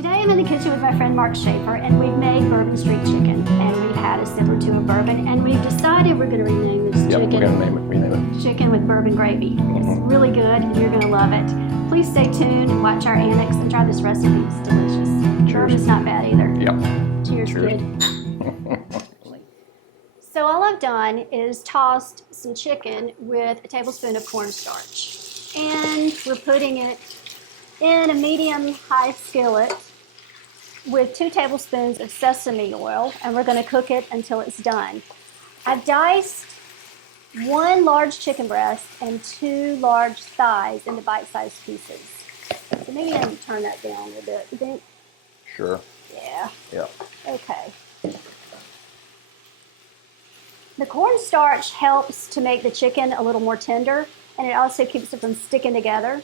Today I'm in the kitchen with my friend Mark Shaffer, and we've made bourbon street chicken, and we've had a sip or two of bourbon, and we've decided we're going to rename this chicken. We're going to rename it. Chicken with bourbon gravy. It's really good, and you're going to love it. Please stay tuned and watch our annex and try this recipe. It's delicious. Bourbon's not bad either. Yep. Cheers, kid. So all I've done is tossed some chicken with a tablespoon of cornstarch, and we're putting it in a medium-high skillet with 2 tablespoons of sesame oil, and we're going to cook it until it's done. I've diced 1 large chicken breast and 2 large thighs into bite-sized pieces. So maybe I can turn that down a little bit. You think? Sure. Yeah. Yeah. Okay. The cornstarch helps to make the chicken a little more tender, and it also keeps it from sticking together.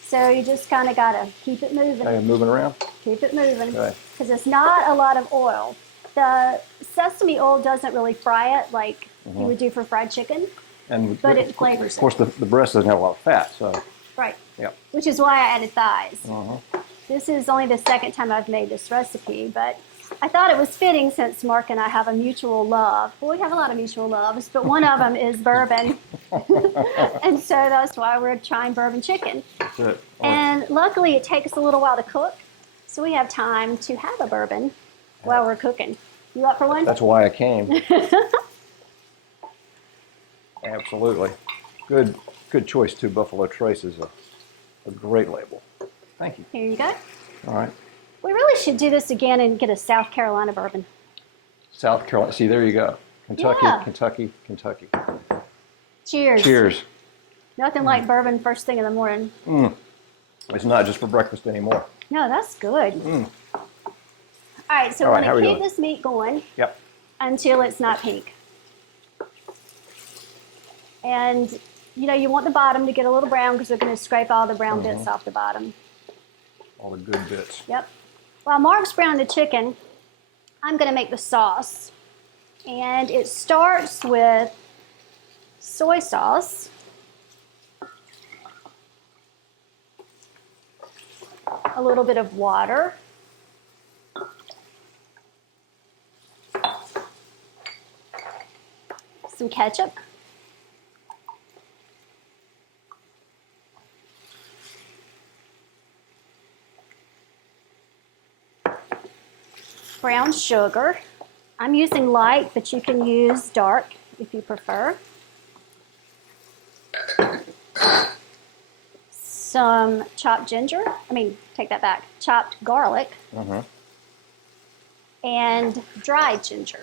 So you just kind of got to keep it moving. Hey, moving around? Keep it moving. Okay. Because it's not a lot of oil. The sesame oil doesn't really fry it like you would do for fried chicken, but it flavors it. Of course, the breast doesn't have a lot of fat, so. Right. Yep. Which is why I added thighs. This is only the second time I've made this recipe, but I thought it was fitting since Mark and I have a mutual love. Well, we have a lot of mutual loves, but one of them is bourbon. And so that's why we're trying bourbon chicken. That's it. And luckily it takes a little while to cook, so we have time to have a bourbon while we're cooking. You up for one? That's why I came. Absolutely. Good choice, too. Buffalo Trace is a great label. Thank you. Here you go. All right. We really should do this again and get a South Carolina bourbon. South Carolina. See, there you go. Kentucky, Yeah. Kentucky, Kentucky. Cheers. Cheers. Nothing like bourbon first thing in the morning. It's not just for breakfast anymore. No, that's good. All right, so All we're right, how going are to we keep doing? this meat going Yep. until it's not pink. And, you know, you want the bottom to get a little brown because we're going to scrape all the brown bits off the bottom. All the good bits. Yep. While Mark's browning the chicken, I'm going to make the sauce. And it starts with soy sauce, a little bit of water, some ketchup, brown sugar. I'm using light, but you can use dark if you prefer. Some chopped ginger. Take that back. Chopped garlic. And dried ginger.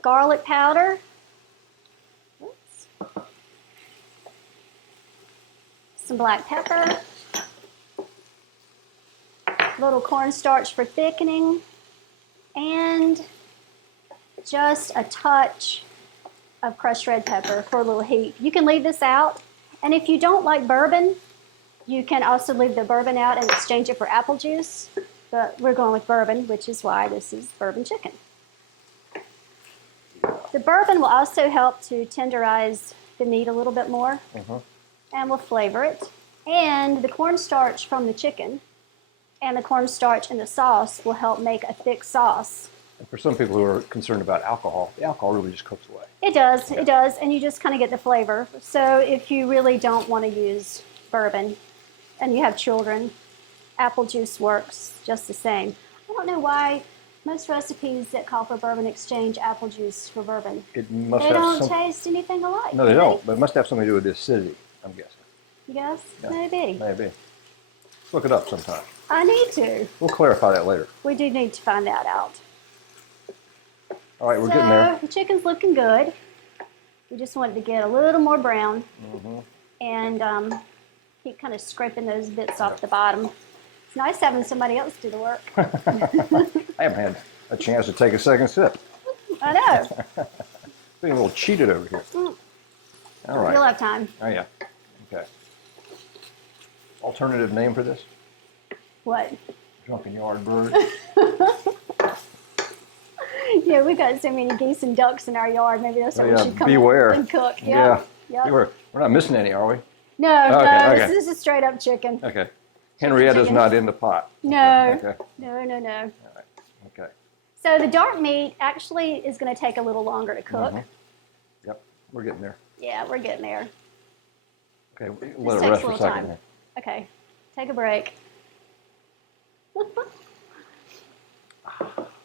Garlic powder. Oops. Some black pepper. Little cornstarch for thickening, and just a touch of crushed red pepper for a little heat. You can leave this out, and if you don't like bourbon, you can also leave the bourbon out and exchange it for apple juice, but we're going with bourbon, which is why this is bourbon chicken. The bourbon will also help to tenderize the meat a little bit more, and will flavor it, and the cornstarch from the chicken and the cornstarch in the sauce will help make a thick sauce. And for some people who are concerned about alcohol, the alcohol really just cooks away. It does, and you just kind of get the flavor. So if you really don't want to use bourbon and you have children, apple juice works just the same. I don't know why most recipes that call for bourbon exchange apple juice for bourbon. They don't taste anything alike. No, they don't, but it must have something to do with the acidity, I'm guessing. You guess? Yeah. Maybe. Maybe. Look it up sometime. I need to. We'll clarify that later. We do need to find that out. All right, we're getting there. The chicken's looking good. We just want it to get a little more brown. And keep kind of scraping those bits off the bottom. It's nice having somebody else do the work. I haven't had a chance to take a second sip. I know. Being a little cheated over here. All right. You'll have time. Oh, yeah. Okay. Alternative name for this? What? Drunken Yard Bird. Yeah, we've got so many geese and ducks in our yard. Maybe that's what we should come beware. up and cook. Yeah. Yep. Beware. We're not missing any, are we? No, Okay, okay. this is straight up chicken. Okay. Henrietta's chicken. not in the pot. No, Okay. no. All right. Okay. So the dark meat actually is going to take a little longer to cook. Yep. We're getting there. Yeah, we're getting there. Okay. This Let it takes rest a for a little second time. here. Okay, take a break.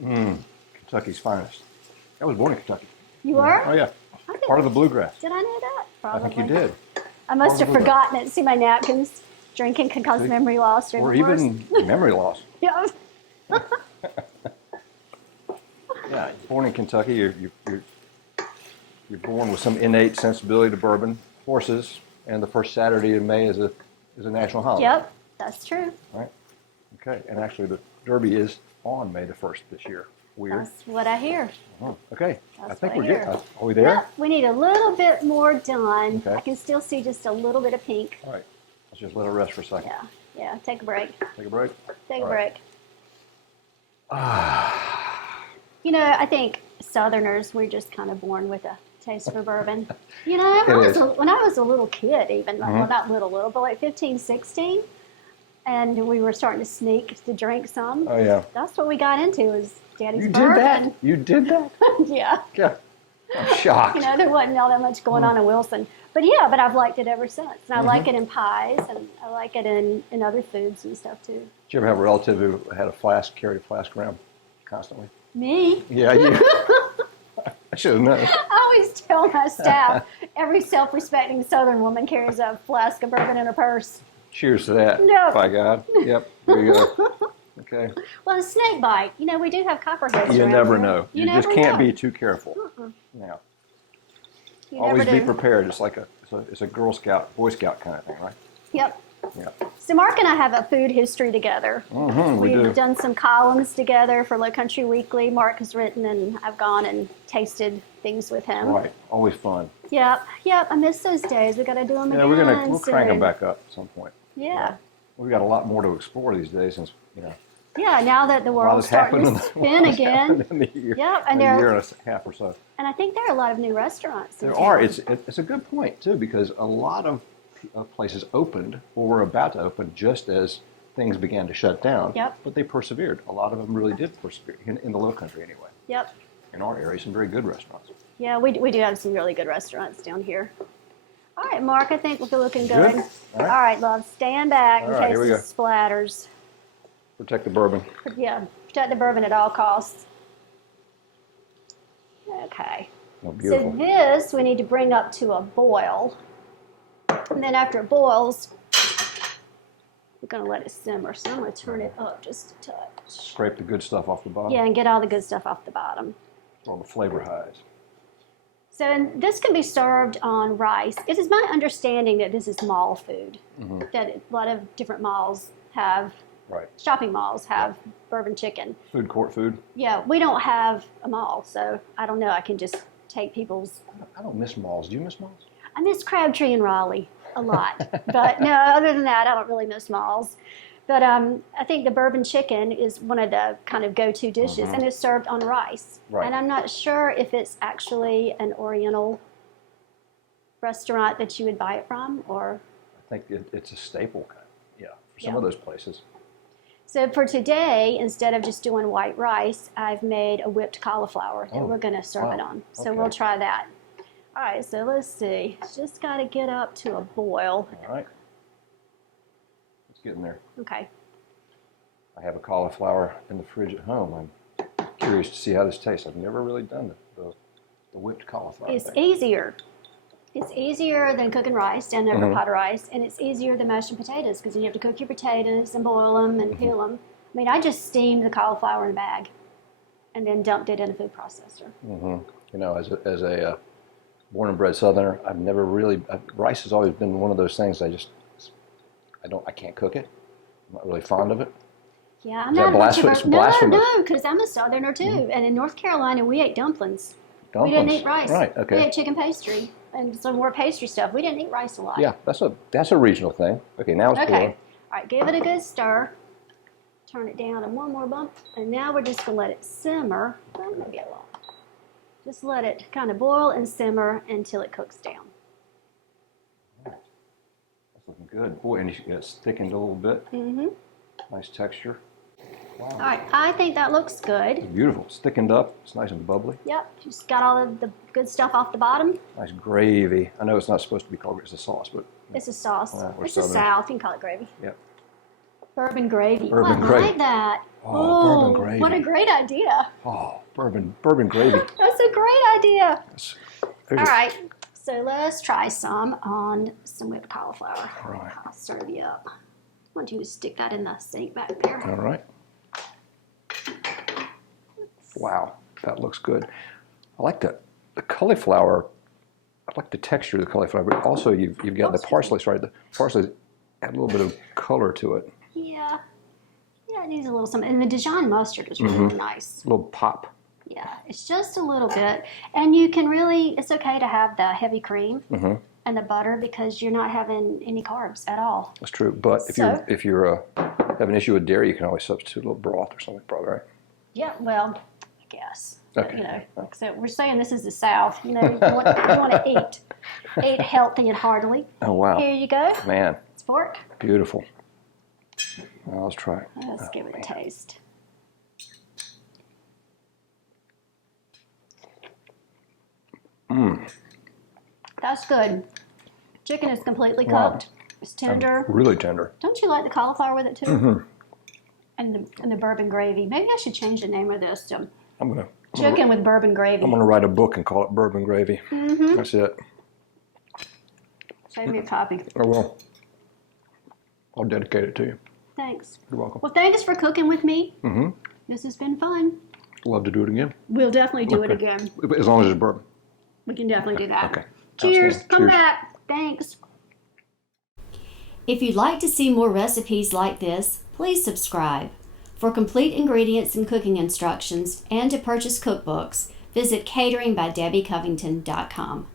Kentucky's finest. I was born in Kentucky. You were? Oh, yeah. Part of the bluegrass. Did I know that? I Probably. think you did. I must have Probably. forgotten it. See my napkins? Drinking can cause See? memory loss. Or even memory loss. Yeah. Yeah, born in Kentucky, you're born with some innate sensibility to bourbon, horses, and the first Saturday in May is a national holiday. Yep, that's true. Right. Okay, and actually the Derby is on May the 1st this year. Weird. That's what I hear. Oh, okay, I That's think what we're I good. hear. Are we there? Yep, we need a little bit more done. Okay. I can still see just a little bit of pink. All right, let's just let it rest for a second. Yeah, take a break. Take a break. Take All a right. break. You know, I think Southerners, we're just kind of born with a taste for bourbon. You know, when I was a little kid, even, well, not little, but like 15, 16, and we were starting to sneak to drink some. Oh, yeah. That's what we got into, was Daddy's You bourbon. did that? You did that? Yeah. Yeah. I'm shocked. You know, there wasn't all that much going on in Wilson. But yeah, but I've liked it ever since. And I like it in pies, and I like it in other foods and stuff too. Did you ever have a relative who had a flask, carried a flask around constantly? Me? Yeah, you. I should have known. I always tell my staff, every self-respecting Southern woman carries a flask of bourbon in her purse. Cheers to that. No. By God. Yep. There you go. Okay. Well, a snake bite. You know, we do have copperheads You around never here. know. You never just can't know. be too careful. Now, You always never be do. prepared. It's like it's a Girl Scout, Boy Scout kind of thing, right? Yep. Yeah. So Mark and I have a food history together. We do. We've done some columns together for Low Country Weekly. Mark has written, and I've gone and tasted things with him. Right. Always fun. Yep. I miss those days. We got to do them Yeah, again. we'll crank them soon. back up at some point. Yeah. We've got a lot more to explore these days since, Yeah. Now that the a lot world's has happened starting to spin again. in the year, Yep, and a there- year and a half or so. And I think there are a lot of new restaurants. in There town. are. It's a good point too, because a lot of places opened or were about to open just as things began to shut down. Yep. But they persevered. A lot of them really did persevere in the Low Country anyway. Yep. In our area, some very good restaurants. Yeah, we do have some really good restaurants down here. All right, Mark, I think we're looking good. Good? All right, love, stand back All in right, case here we it go. splatters. Protect the bourbon. Yeah, protect the bourbon at all costs. Okay. Oh, beautiful. So this we need to bring up to a boil. And then after it boils, we're going to let it simmer. So I'm going to turn it up just a touch. Scrape the good stuff off the bottom. Yeah, and get all the good stuff off the bottom. All the flavor highs. So and this can be served on rice. It is my understanding that this is mall food, that a lot of different malls have, Right. shopping malls have bourbon chicken. Food court food. Yeah, we don't have a mall, so I don't know. I can just take people's. I don't miss malls. Do you miss malls? I miss Crabtree and Raleigh a lot, but no, other than that, I don't really miss malls. But I think the bourbon chicken is one of the kind of go-to dishes, and it's served on rice. Right. And I'm not sure if it's actually an Oriental restaurant that you would buy it from, or. I think it's a staple kind. Yeah, for some Yeah. of those places. So for today, instead of just doing white rice, I've made a whipped cauliflower that Oh, we're going to serve it wow. on. So Okay. we'll try that. All right, so let's see. It's just got to get up to a boil. All right. It's getting there. Okay. I have a cauliflower in the fridge at home. I'm curious to see how this tastes. I've never really done the whipped cauliflower It's thing. easier. It's easier than cooking rice down over a Mm-hmm. pot of rice, and it's easier than mashing potatoes because you have to cook your potatoes and boil them and peel them. I mean, I just steamed the cauliflower in a bag and then dumped it in a food processor. You know, as a born and bred Southerner, I've never really rice has always been one of those things I can't cook it. I'm not really fond of it. Yeah, I'm Is that not much of blasphemous? a Blasphemous? no, because I'm a Southerner too, and in North Carolina we ate dumplings. We Dumplings. didn't eat rice. Right. We Okay. ate chicken pastry and some more pastry stuff. We didn't eat rice a lot. Yeah, that's a regional thing. Okay, now it's Okay. boiling. All right, give it a good stir. Turn it down and one more bump, and now we're just gonna let it simmer. Well, maybe a lot. Just let it kind of boil and simmer until it cooks down. good. Boy, and it's thickened a little bit. Mm-hmm. Nice texture. Wow. All right, I think that looks good. It's beautiful. It's thickened up. It's nice and bubbly. Yep, just got all of the good stuff off the bottom. Nice gravy. I know it's not supposed to be called, it's a sauce, but It's a sauce. we're It's a Southern. South. You can call it gravy. Yep. Bourbon gravy. Bourbon I gravy. like that. Oh, bourbon gravy. What a great idea. Oh, bourbon gravy. That's a great idea. There's All right, so let's try some on some whipped cauliflower. All right. I'll serve you up. I want you to stick that in the sink back there. All right. Wow, that looks good. I like the cauliflower. I like the texture of the cauliflower, but also you've got the parsley. Sorry, the parsley add a little bit of color to it. Yeah, it needs a little something. And the Dijon mustard is really nice. A little pop. Yeah, it's just a little bit. And you can really, it's okay to have the heavy cream and the butter because you're not having any carbs at all. That's true. But if you have an issue with dairy, you can always substitute a little broth or something, probably, right? Yeah, well, I guess. Okay. You know, like I said, we're saying this is the South. You know, you want to eat healthy and heartily. Oh, wow. Here you go. Man, It's fork. beautiful. Well, let's try it. Let's give it a taste. That's good. Chicken is completely cooked. It's tender. Really tender. Don't you like the cauliflower with it too? And the bourbon gravy. Maybe I should change the name of this to chicken with bourbon gravy. I'm gonna write a book and call it Bourbon Gravy. That's it. Save me a copy. I will. I'll dedicate it to you. Thanks. You're welcome. Well, thanks for cooking with me. This has been fun. Love to do it again. We'll definitely do it Okay. again. As long as it's bourbon. We can definitely do that. Okay. Cheers. Outstanding. Come Cheers. back. Thanks. If you'd like to see more recipes like this, please subscribe. For complete ingredients and cooking instructions and to purchase cookbooks, visit cateringbydebbycovington.com.